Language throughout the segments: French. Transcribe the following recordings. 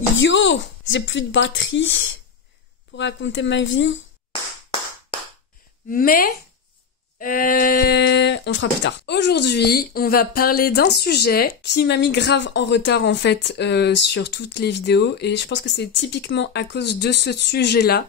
Yo! J'ai plus de batterie pour raconter ma vie. Mais on le fera plus tard. Aujourd'hui, on va parler d'un sujet qui m'a mis grave en retard en fait sur toutes les vidéos. Et je pense que c'est typiquement à cause de ce sujet-là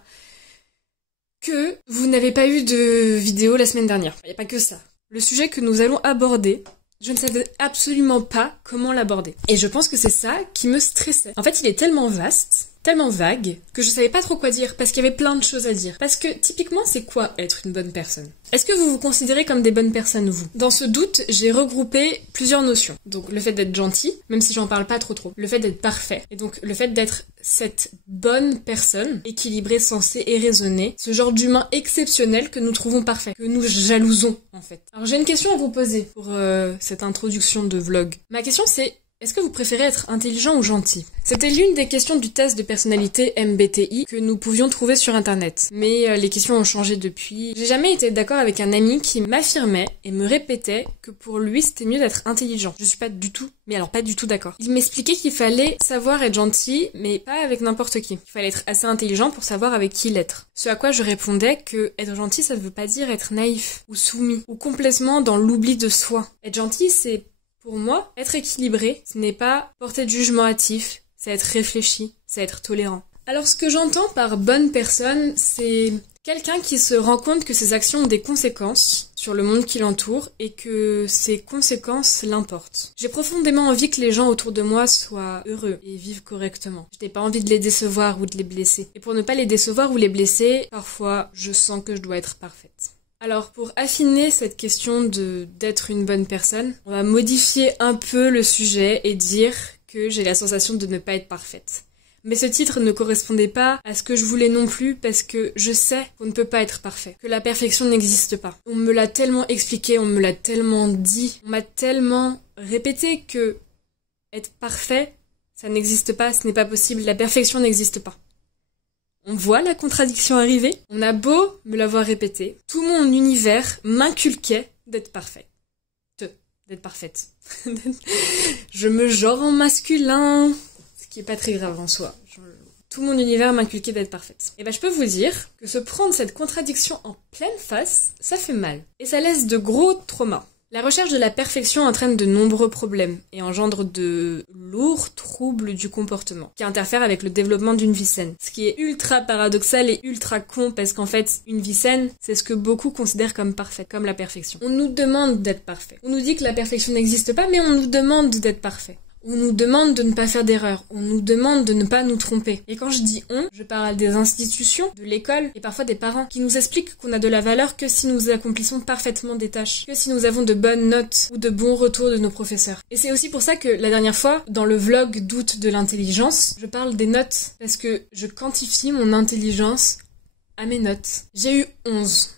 que vous n'avez pas eu de vidéo la semaine dernière. Il n'y a pas que ça. Le sujet que nous allons aborder, je ne savais absolument pas comment l'aborder. Et je pense que c'est ça qui me stressait. En fait, il est tellement vaste, tellement vague, que je savais pas trop quoi dire, parce qu'il y avait plein de choses à dire. Parce que, typiquement, c'est quoi être une bonne personne? Est-ce que vous vous considérez comme des bonnes personnes, vous? Dans ce doute, j'ai regroupé plusieurs notions. Donc, le fait d'être gentil, même si j'en parle pas trop. Le fait d'être parfait. Et donc, le fait d'être cette bonne personne, équilibrée, sensée et raisonnée. Ce genre d'humain exceptionnel que nous trouvons parfait. Que nous jalousons, en fait. Alors, j'ai une question à vous poser pour cette introduction de vlog. Ma question, c'est: est-ce que vous préférez être intelligent ou gentil? C'était l'une des questions du test de personnalité MBTI que nous pouvions trouver sur internet. Mais les questions ont changé depuis. J'ai jamais été d'accord avec un ami qui m'affirmait et me répétait que pour lui c'était mieux d'être intelligent. Je suis pas du tout, mais alors pas du tout d'accord. Il m'expliquait qu'il fallait savoir être gentil, mais pas avec n'importe qui. Il fallait être assez intelligent pour savoir avec qui l'être. Ce à quoi je répondais que être gentil ça ne veut pas dire être naïf ou soumis ou complètement dans l'oubli de soi. Être gentil c'est, pour moi, être équilibré, ce n'est pas porter de jugement hâtif, c'est être réfléchi, c'est être tolérant. Alors ce que j'entends par bonne personne, c'est quelqu'un qui se rend compte que ses actions ont des conséquences sur le monde qui l'entoure et que ces conséquences l'importent. J'ai profondément envie que les gens autour de moi soient heureux et vivent correctement. Je n'ai pas envie de les décevoir ou de les blesser. Et pour ne pas les décevoir ou les blesser, parfois je sens que je dois être parfaite. Alors, pour affiner cette question d'être une bonne personne, on va modifier un peu le sujet et dire que j'ai la sensation de ne pas être parfaite. Mais ce titre ne correspondait pas à ce que je voulais non plus parce que je sais qu'on ne peut pas être parfait, que la perfection n'existe pas. On me l'a tellement expliqué, on me l'a tellement dit, on m'a tellement répété que être parfait, ça n'existe pas, ce n'est pas possible, la perfection n'existe pas. On voit la contradiction arriver. On a beau me l'avoir répété, tout mon univers m'inculquait d'être parfait. D'être parfaite. Je me genre en masculin, ce qui est pas très grave en soi. Tout mon univers m'inculquait d'être parfaite. Et je peux vous dire que se prendre cette contradiction en pleine face, ça fait mal. Et ça laisse de gros traumas. La recherche de la perfection entraîne de nombreux problèmes et engendre de lourds troubles du comportement qui interfèrent avec le développement d'une vie saine. Ce qui est ultra paradoxal et ultra con parce qu'en fait, une vie saine, c'est ce que beaucoup considèrent comme parfaite, comme la perfection. On nous demande d'être parfait. On nous dit que la perfection n'existe pas, mais on nous demande d'être parfait. On nous demande de ne pas faire d'erreurs, on nous demande de ne pas nous tromper. Et quand je dis on, je parle des institutions, de l'école et parfois des parents qui nous expliquent qu'on a de la valeur que si nous accomplissons parfaitement des tâches, que si nous avons de bonnes notes ou de bons retours de nos professeurs. Et c'est aussi pour ça que la dernière fois, dans le vlog d'août de l'intelligence, je parle des notes parce que je quantifie mon intelligence à mes notes. J'ai eu 11.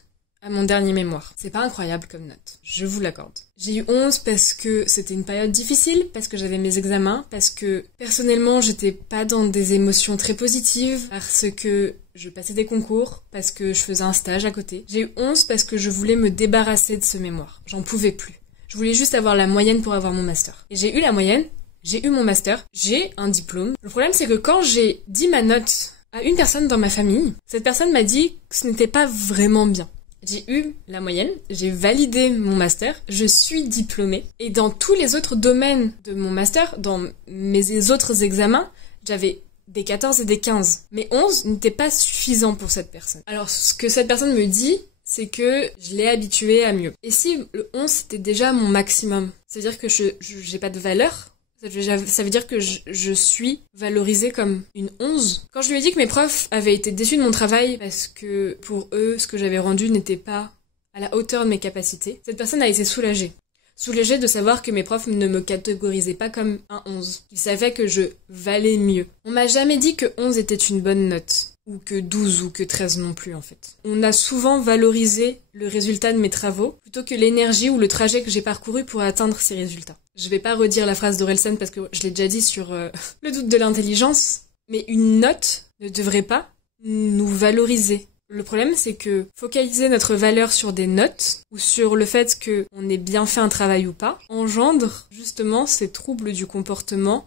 À mon dernier mémoire. C'est pas incroyable comme note, je vous l'accorde. J'ai eu 11 parce que c'était une période difficile, parce que j'avais mes examens, parce que personnellement j'étais pas dans des émotions très positives, parce que je passais des concours, parce que je faisais un stage à côté. J'ai eu 11 parce que je voulais me débarrasser de ce mémoire. J'en pouvais plus. Je voulais juste avoir la moyenne pour avoir mon master. Et j'ai eu la moyenne, j'ai eu mon master, j'ai un diplôme. Le problème c'est que quand j'ai dit ma note à une personne dans ma famille, cette personne m'a dit que ce n'était pas vraiment bien. J'ai eu la moyenne, j'ai validé mon master, je suis diplômée. Et dans tous les autres domaines de mon master, dans mes autres examens, j'avais des 14 et des 15. Mais 11 n'était pas suffisant pour cette personne. Alors ce que cette personne me dit, c'est que je l'ai habituée à mieux. Et si le 11 c'était déjà mon maximum, ça veut dire que j'ai pas de valeur ? Ça veut dire que je suis valorisée comme une 11. Quand je lui ai dit que mes profs avaient été déçus de mon travail parce que pour eux, ce que j'avais rendu n'était pas à la hauteur de mes capacités, cette personne a été soulagée. Soulagée de savoir que mes profs ne me catégorisaient pas comme un 11. Ils savaient que je valais mieux. On m'a jamais dit que 11 était une bonne note. Ou que 12 ou que 13 non plus en fait. On a souvent valorisé le résultat de mes travaux plutôt que l'énergie ou le trajet que j'ai parcouru pour atteindre ces résultats. Je vais pas redire la phrase d'Orelsan parce que je l'ai déjà dit sur le doute de l'intelligence, mais une note ne devrait pas nous valoriser. Le problème, c'est que focaliser notre valeur sur des notes ou sur le fait qu'on ait bien fait un travail ou pas engendre justement ces troubles du comportement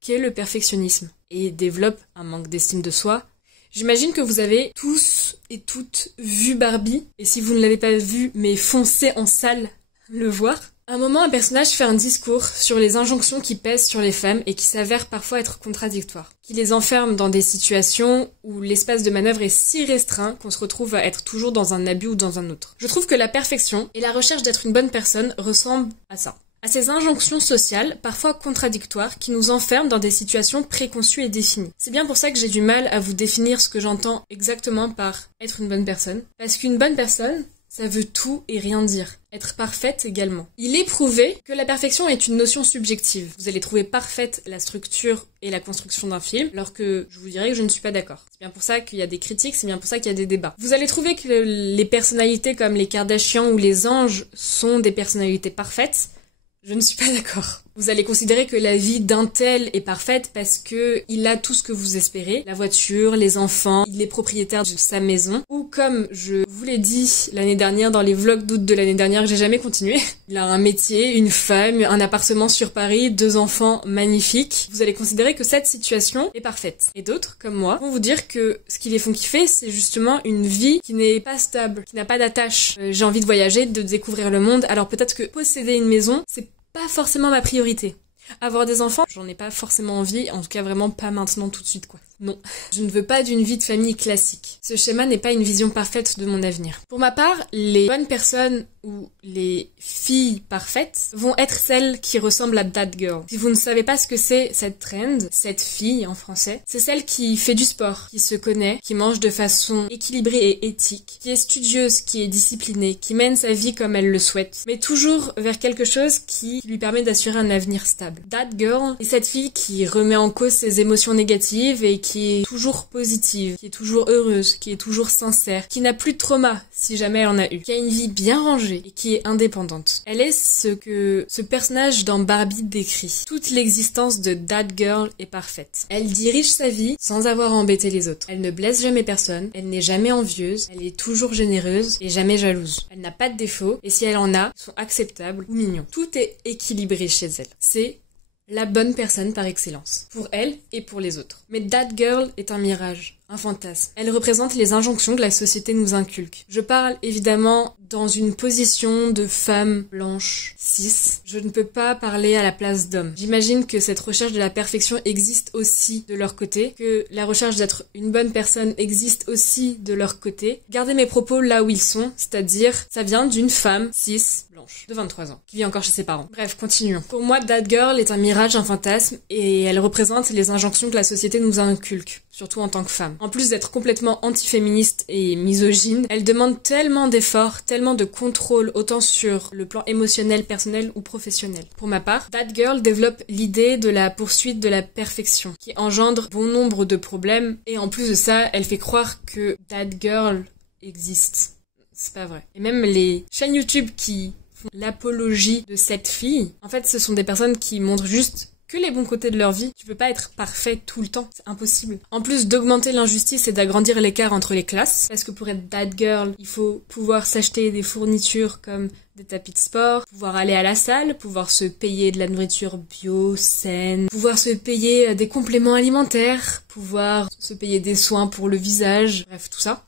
qu'est le perfectionnisme. et développe un manque d'estime de soi. J'imagine que vous avez tous et toutes vu Barbie, et si vous ne l'avez pas vu, mais foncez en salle le voir. À un moment, un personnage fait un discours sur les injonctions qui pèsent sur les femmes et qui s'avèrent parfois être contradictoires, qui les enferment dans des situations où l'espace de manœuvre est si restreint qu'on se retrouve à être toujours dans un abus ou dans un autre. Je trouve que la perfection et la recherche d'être une bonne personne ressemblent à ça. À ces injonctions sociales, parfois contradictoires, qui nous enferment dans des situations préconçues et définies. C'est bien pour ça que j'ai du mal à vous définir ce que j'entends exactement par être une bonne personne. Parce qu'une bonne personne, ça veut tout et rien dire. Être parfaite également. Il est prouvé que la perfection est une notion subjective. Vous allez trouver parfaite la structure et la construction d'un film, alors que je vous dirais que je ne suis pas d'accord. C'est bien pour ça qu'il y a des critiques, c'est bien pour ça qu'il y a des débats. Vous allez trouver que les personnalités comme les Kardashians ou les anges sont des personnalités parfaites. Je ne suis pas d'accord. Vous allez considérer que la vie d'un tel est parfaite parce que il a tout ce que vous espérez. La voiture, les enfants, il est propriétaire de sa maison. Ou comme je vous l'ai dit l'année dernière dans les vlogs d'août de l'année dernière que j'ai jamais continué. Il a un métier, une femme, un appartement sur Paris, 2 enfants magnifiques. Vous allez considérer que cette situation est parfaite. Et d'autres, comme moi, vont vous dire que ce qui les font kiffer, c'est justement une vie qui n'est pas stable, qui n'a pas d'attache. J'ai envie de voyager, de découvrir le monde. Alors peut-être que posséder une maison, c'est pas forcément ma priorité. Avoir des enfants, j'en ai pas forcément envie, en tout cas vraiment pas maintenant tout de suite quoi. Non, je ne veux pas d'une vie de famille classique. Ce schéma n'est pas une vision parfaite de mon avenir. Pour ma part, les bonnes personnes ou les filles parfaites vont être celles qui ressemblent à That Girl. Si vous ne savez pas ce que c'est cette trend, cette fille en français, c'est celle qui fait du sport, qui se connaît, qui mange de façon équilibrée et éthique, qui est studieuse, qui est disciplinée, qui mène sa vie comme elle le souhaite, mais toujours vers quelque chose qui lui permet d'assurer un avenir stable. That Girl est cette fille qui remet en cause ses émotions négatives et qui est toujours positive, qui est toujours heureuse, qui est toujours sincère, qui n'a plus de trauma si jamais elle en a eu, qui a une vie bien rangée et qui est indépendante. Elle est ce que ce personnage dans Barbie décrit. Toute l'existence de That Girl est parfaite. Elle dirige sa vie sans avoir à embêter les autres. Elle ne blesse jamais personne, elle n'est jamais envieuse, elle est toujours généreuse et jamais jalouse. Elle n'a pas de défauts et si elle en a, ils sont acceptables ou mignons. Tout est équilibré chez elle. C'est la bonne personne par excellence, pour elle et pour les autres. Mais That Girl est un mirage, un fantasme. Elle représente les injonctions que la société nous inculque. Je parle évidemment dans une position de femme blanche, cis. Je ne peux pas parler à la place d'homme. J'imagine que cette recherche de la perfection existe aussi de leur côté, que la recherche d'être une bonne personne existe aussi de leur côté. Gardez mes propos là où ils sont, c'est-à-dire ça vient d'une femme cis blanche de 23 ans, qui vit encore chez ses parents. Bref, continuons. Pour moi, That Girl est un mirage, un fantasme, et elle représente les injonctions que la société nous inculque, surtout en tant que femme. En plus d'être complètement antiféministe et misogyne, elle demande tellement d'efforts, tellement de contrôle, autant sur le plan émotionnel, personnel ou professionnel. Pour ma part, That Girl développe l'idée de la poursuite de la perfection, qui engendre bon nombre de problèmes, et en plus de ça, elle fait croire que That Girl existe. C'est pas vrai. Et même les chaînes YouTube qui font l'apologie de cette fille, en fait, ce sont des personnes qui montrent juste que les bons côtés de leur vie. Tu peux pas être parfait tout le temps, c'est impossible. En plus d'augmenter l'injustice et d'agrandir l'écart entre les classes, parce que pour être That Girl, il faut pouvoir s'acheter des fournitures comme des tapis de sport, pouvoir aller à la salle, pouvoir se payer de la nourriture bio, saine, pouvoir se payer des compléments alimentaires, pouvoir se payer des soins pour le visage, bref, tout ça.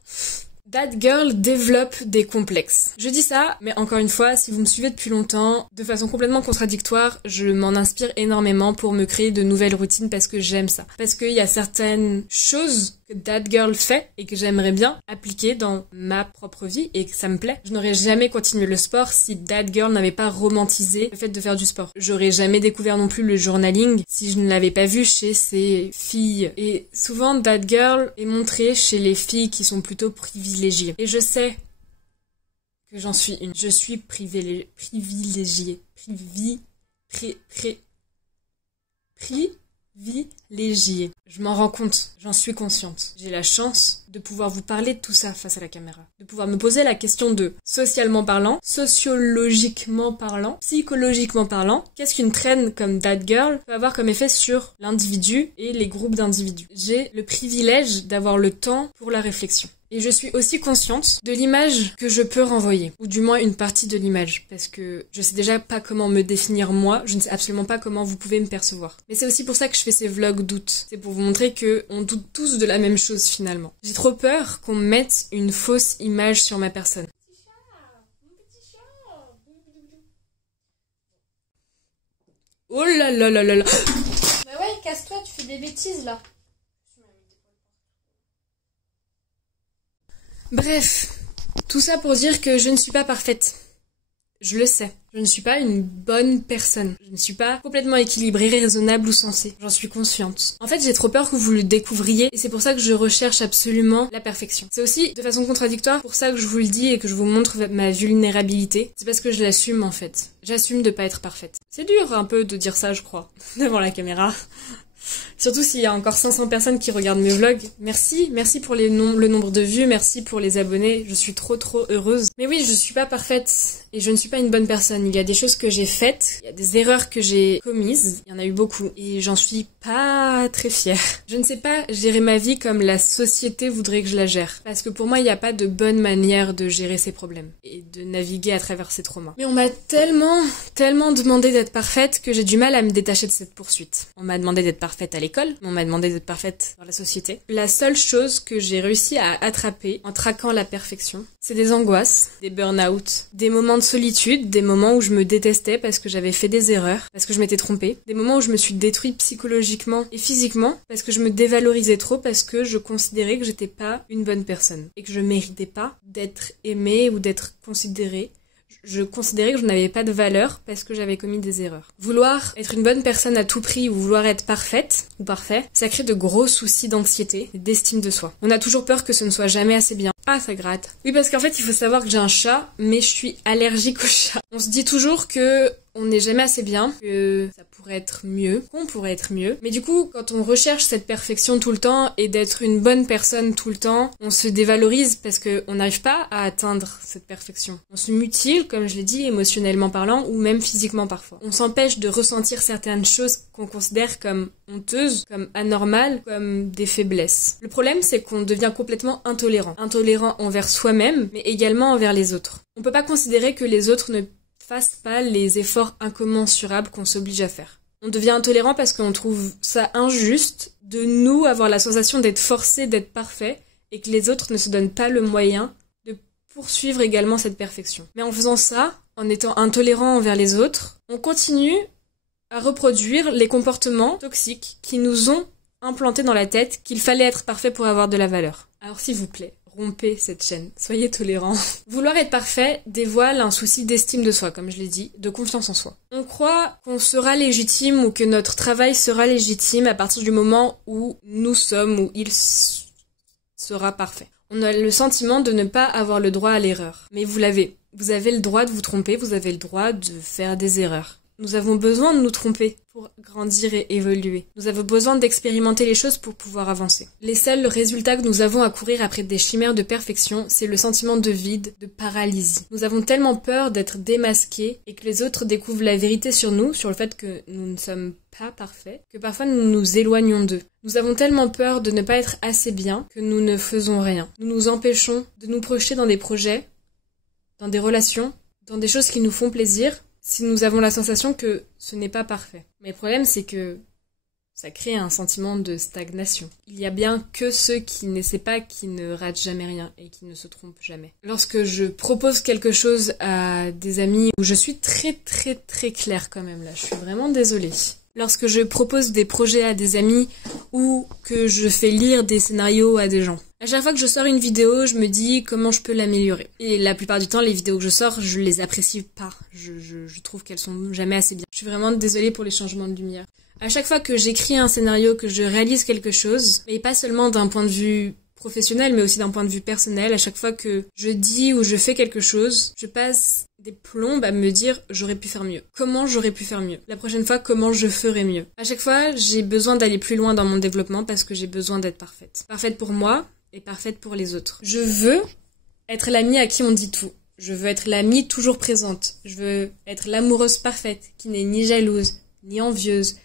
That Girl développe des complexes. Je dis ça, mais encore une fois, si vous me suivez depuis longtemps, de façon complètement contradictoire, je m'en inspire énormément pour me créer de nouvelles routines parce que j'aime ça. Parce qu'il y a certaines choses que That Girl fait et que j'aimerais bien appliquer dans ma propre vie et que ça me plaît. Je n'aurais jamais continué le sport si That Girl n'avait pas romantisé le fait de faire du sport. J'aurais jamais découvert non plus le journaling si je ne l'avais pas vu chez ces filles. Et souvent, That Girl est montrée chez les filles qui sont plutôt privilégiées. Et je sais que j'en suis une. Je suis privilégiée. Privilégiée. Je m'en rends compte, j'en suis consciente. J'ai la chance de pouvoir vous parler de tout ça face à la caméra. De pouvoir me poser la question de, socialement parlant, sociologiquement parlant, psychologiquement parlant, qu'est-ce qu'une trend comme That Girl peut avoir comme effet sur l'individu et les groupes d'individus. J'ai le privilège d'avoir le temps pour la réflexion. Et je suis aussi consciente de l'image que je peux renvoyer, ou du moins une partie de l'image, parce que je sais déjà pas comment me définir moi, je ne sais absolument pas comment vous pouvez me percevoir. Mais c'est aussi pour ça que je fais ces vlogs doutes, c'est pour vous montrer que on doute tous de la même chose finalement. J'ai trop peur qu'on mette une fausse image sur ma personne. Oh là là là là là. Bah ouais, casse-toi, tu fais des bêtises là. Bref, tout ça pour dire que je ne suis pas parfaite. Je le sais. Je ne suis pas une bonne personne. Je ne suis pas complètement équilibrée, raisonnable ou sensée. J'en suis consciente. En fait, j'ai trop peur que vous le découvriez et c'est pour ça que je recherche absolument la perfection. C'est aussi, de façon contradictoire, pour ça que je vous le dis et que je vous montre ma vulnérabilité. C'est parce que je l'assume en fait. J'assume de pas être parfaite. C'est dur un peu de dire ça, je crois, devant la caméra. Surtout s'il y a encore 500 personnes qui regardent mes vlogs. Merci pour le nombre de vues, merci pour les abonnés, je suis trop heureuse. Mais oui, je suis pas parfaite et je ne suis pas une bonne personne. Il y a des choses que j'ai faites, il y a des erreurs que j'ai commises, il y en a eu beaucoup et j'en suis pas très fière. Je ne sais pas gérer ma vie comme la société voudrait que je la gère. Parce que pour moi, il n'y a pas de bonne manière de gérer ses problèmes et de naviguer à travers ses traumas. Mais on m'a tellement demandé d'être parfaite que j'ai du mal à me détacher de cette poursuite. On m'a demandé d'être parfaite à l'école, on m'a demandé d'être parfaite dans la société. La seule chose que j'ai réussi à attraper en traquant la perfection, c'est des angoisses, des burn-out, des moments de solitude, des moments où je me détestais parce que j'avais fait des erreurs, parce que je m'étais trompée, des moments où je me suis détruite psychologiquement et physiquement parce que je me dévalorisais trop, parce que je considérais que j'étais pas une bonne personne et que je méritais pas d'être aimée ou d'être considérée. Je considérais que je n'avais pas de valeur parce que j'avais commis des erreurs. Vouloir être une bonne personne à tout prix ou vouloir être parfaite ou parfait, ça crée de gros soucis d'anxiété et d'estime de soi. On a toujours peur que ce ne soit jamais assez bien. Ah, ça gratte. Oui, parce qu'en fait, il faut savoir que j'ai un chat, mais je suis allergique au chat. On se dit toujours que on n'est jamais assez bien, que ça pourrait être mieux, qu'on pourrait être mieux. Mais du coup, quand on recherche cette perfection tout le temps et d'être une bonne personne tout le temps, on se dévalorise parce que on n'arrive pas à atteindre cette perfection. On se mutile, comme je l'ai dit, émotionnellement parlant ou même physiquement parfois. On s'empêche de ressentir certaines choses qu'on considère comme honteuses, comme anormales, comme des faiblesses. Le problème, c'est qu'on devient complètement intolérant. Intolérant envers soi-même, mais également envers les autres. On peut pas considérer que les autres ne fassent pas les efforts incommensurables qu'on s'oblige à faire. On devient intolérant parce qu'on trouve ça injuste de nous avoir la sensation d'être forcés d'être parfaits et que les autres ne se donnent pas le moyen de poursuivre également cette perfection. Mais en faisant ça, en étant intolérant envers les autres, on continue à reproduire les comportements toxiques qui nous ont implantés dans la tête qu'il fallait être parfait pour avoir de la valeur. Alors s'il vous plaît, rompez cette chaîne, soyez tolérants. Vouloir être parfait dévoile un souci d'estime de soi, comme je l'ai dit, de confiance en soi. On croit qu'on sera légitime ou que notre travail sera légitime à partir du moment où nous sommes, où il sera parfait. On a le sentiment de ne pas avoir le droit à l'erreur. Mais vous l'avez. Vous avez le droit de vous tromper, vous avez le droit de faire des erreurs. Nous avons besoin de nous tromper pour grandir et évoluer. Nous avons besoin d'expérimenter les choses pour pouvoir avancer. Les seuls résultats que nous avons à courir après des chimères de perfection, c'est le sentiment de vide, de paralysie. Nous avons tellement peur d'être démasqués et que les autres découvrent la vérité sur nous, sur le fait que nous ne sommes pas parfaits, que parfois nous nous éloignons d'eux. Nous avons tellement peur de ne pas être assez bien que nous ne faisons rien. Nous nous empêchons de nous projeter dans des projets, dans des relations, dans des choses qui nous font plaisir, si nous avons la sensation que ce n'est pas parfait. Mais le problème, c'est que ça crée un sentiment de stagnation. Il y a bien que ceux qui n'essaient pas, qui ne ratent jamais rien et qui ne se trompent jamais. Lorsque je propose quelque chose à des amis, où je suis très claire quand même là, je suis vraiment désolée. Lorsque je propose des projets à des amis ou que je fais lire des scénarios à des gens. À chaque fois que je sors une vidéo, je me dis comment je peux l'améliorer. Et la plupart du temps, les vidéos que je sors, je les apprécie pas. Je trouve qu'elles sont jamais assez bien. Je suis vraiment désolée pour les changements de lumière. À chaque fois que j'écris un scénario, que je réalise quelque chose, et pas seulement d'un point de vue professionnel, mais aussi d'un point de vue personnel, à chaque fois que je dis ou je fais quelque chose, je passe des plombes à me dire j'aurais pu faire mieux. Comment j'aurais pu faire mieux? La prochaine fois, comment je ferai mieux? À chaque fois, j'ai besoin d'aller plus loin dans mon développement parce que j'ai besoin d'être parfaite. Parfaite pour moi et parfaite pour les autres. Je veux être l'amie à qui on dit tout. Je veux être l'amie toujours présente. Je veux être l'amoureuse parfaite, qui n'est ni jalouse, ni envieuse,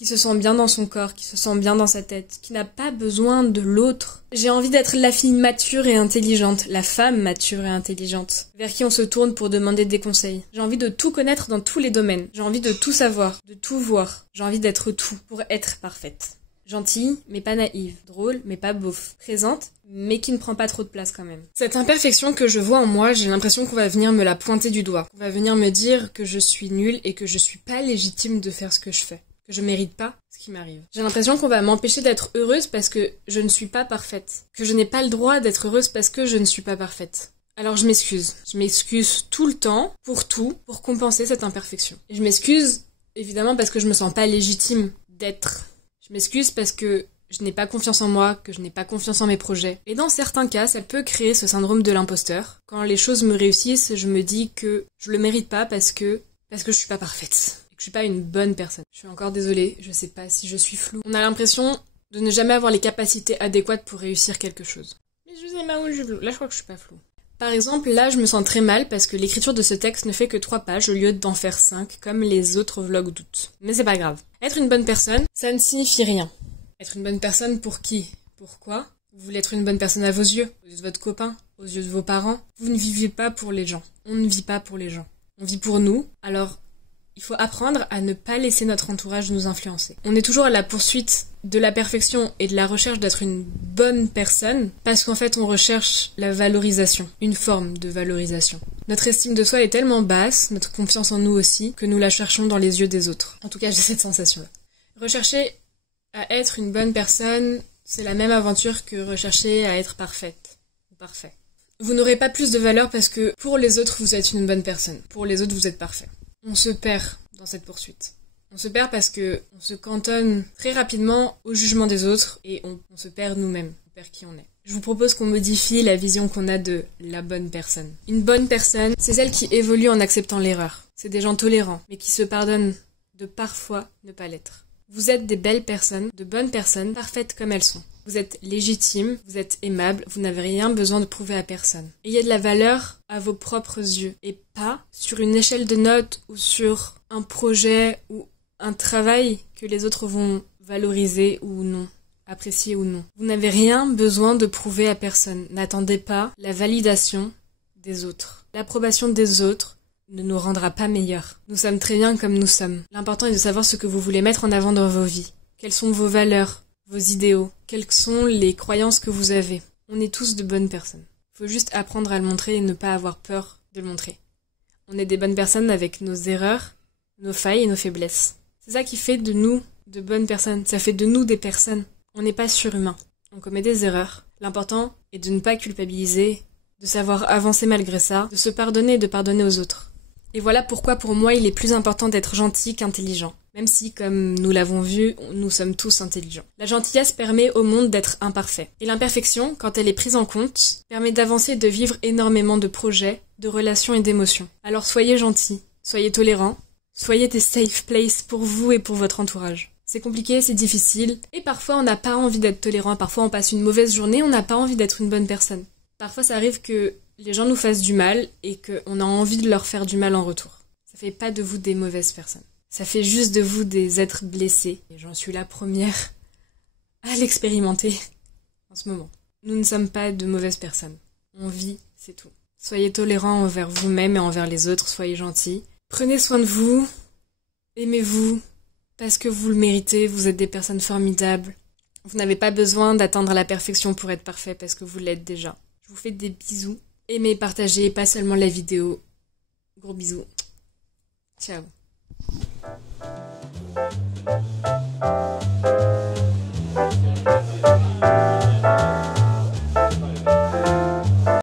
qui se sent bien dans son corps, qui se sent bien dans sa tête, qui n'a pas besoin de l'autre. J'ai envie d'être la fille mature et intelligente, la femme mature et intelligente, vers qui on se tourne pour demander des conseils. J'ai envie de tout connaître dans tous les domaines. J'ai envie de tout savoir, de tout voir. J'ai envie d'être tout pour être parfaite. Gentille, mais pas naïve. Drôle, mais pas beauf. Présente, mais qui ne prend pas trop de place quand même. Cette imperfection que je vois en moi, j'ai l'impression qu'on va venir me la pointer du doigt. Qu'on va venir me dire que je suis nulle et que je suis pas légitime de faire ce que je fais. Que je mérite pas ce qui m'arrive. J'ai l'impression qu'on va m'empêcher d'être heureuse parce que je ne suis pas parfaite. Que je n'ai pas le droit d'être heureuse parce que je ne suis pas parfaite. Alors je m'excuse. Je m'excuse tout le temps, pour compenser cette imperfection. Et je m'excuse, évidemment, parce que je me sens pas légitime d'être. Je m'excuse parce que je n'ai pas confiance en moi, que je n'ai pas confiance en mes projets. Et dans certains cas, ça peut créer ce syndrome de l'imposteur. Quand les choses me réussissent, je me dis que je le mérite pas parce que je suis pas parfaite. Et que je suis pas une bonne personne. Je suis encore désolée, je sais pas si je suis floue. On a l'impression de ne jamais avoir les capacités adéquates pour réussir quelque chose. Mais je sais pas où je suis floue. Là, je crois que je suis pas floue. Par exemple, là, je me sens très mal parce que l'écriture de ce texte ne fait que 3 pages au lieu d'en faire 5, comme les autres vlogs d'août. Mais c'est pas grave. Être une bonne personne, ça ne signifie rien. Être une bonne personne pour qui? Pourquoi? Vous voulez être une bonne personne à vos yeux, aux yeux de votre copain, aux yeux de vos parents. Vous ne vivez pas pour les gens. On ne vit pas pour les gens. On vit pour nous, alors il faut apprendre à ne pas laisser notre entourage nous influencer. On est toujours à la poursuite de la perfection et de la recherche d'être une bonne personne parce qu'en fait on recherche la valorisation, une forme de valorisation. Notre estime de soi est tellement basse, notre confiance en nous aussi, que nous la cherchons dans les yeux des autres. En tout cas, j'ai cette sensation-là. Rechercher à être une bonne personne, c'est la même aventure que rechercher à être parfaite ou parfait. Vous n'aurez pas plus de valeur parce que pour les autres, vous êtes une bonne personne. Pour les autres, vous êtes parfait. On se perd dans cette poursuite. On se perd parce que on se cantonne très rapidement au jugement des autres et on se perd nous-mêmes, on perd qui on est. Je vous propose qu'on modifie la vision qu'on a de la bonne personne. Une bonne personne, c'est celle qui évolue en acceptant l'erreur. C'est des gens tolérants, mais qui se pardonnent de parfois ne pas l'être. Vous êtes des belles personnes, de bonnes personnes, parfaites comme elles sont. Vous êtes légitimes, vous êtes aimables, vous n'avez rien besoin de prouver à personne. Ayez de la valeur à vos propres yeux et pas sur une échelle de notes ou sur un projet ou un travail que les autres vont valoriser ou non, apprécier ou non. Vous n'avez rien besoin de prouver à personne. N'attendez pas la validation des autres. L'approbation des autres ne nous rendra pas meilleurs. Nous sommes très bien comme nous sommes. L'important est de savoir ce que vous voulez mettre en avant dans vos vies. Quelles sont vos valeurs, vos idéaux, quelles sont les croyances que vous avez. On est tous de bonnes personnes. Il faut juste apprendre à le montrer et ne pas avoir peur de le montrer. On est des bonnes personnes avec nos erreurs, nos failles et nos faiblesses. C'est ça qui fait de nous de bonnes personnes. Ça fait de nous des personnes. On n'est pas surhumains. On commet des erreurs. L'important est de ne pas culpabiliser, de savoir avancer malgré ça, de se pardonner et de pardonner aux autres. Et voilà pourquoi pour moi il est plus important d'être gentil qu'intelligent. Même si, comme nous l'avons vu, nous sommes tous intelligents. La gentillesse permet au monde d'être imparfait. Et l'imperfection, quand elle est prise en compte, permet d'avancer et de vivre énormément de projets, de relations et d'émotions. Alors soyez gentils, soyez tolérants, soyez des safe places pour vous et pour votre entourage. C'est compliqué, c'est difficile, et parfois on n'a pas envie d'être tolérant, parfois on passe une mauvaise journée, on n'a pas envie d'être une bonne personne. Parfois ça arrive que les gens nous fassent du mal et qu'on a envie de leur faire du mal en retour. Ça fait pas de vous des mauvaises personnes. Ça fait juste de vous des êtres blessés. Et j'en suis la première à l'expérimenter en ce moment. Nous ne sommes pas de mauvaises personnes. On vit, c'est tout. Soyez tolérants envers vous-même et envers les autres, soyez gentils. Prenez soin de vous, aimez-vous, parce que vous le méritez, vous êtes des personnes formidables. Vous n'avez pas besoin d'atteindre la perfection pour être parfait, parce que vous l'êtes déjà. Je vous fais des bisous. Aimez, partagez, pas seulement la vidéo. Gros bisous. Ciao.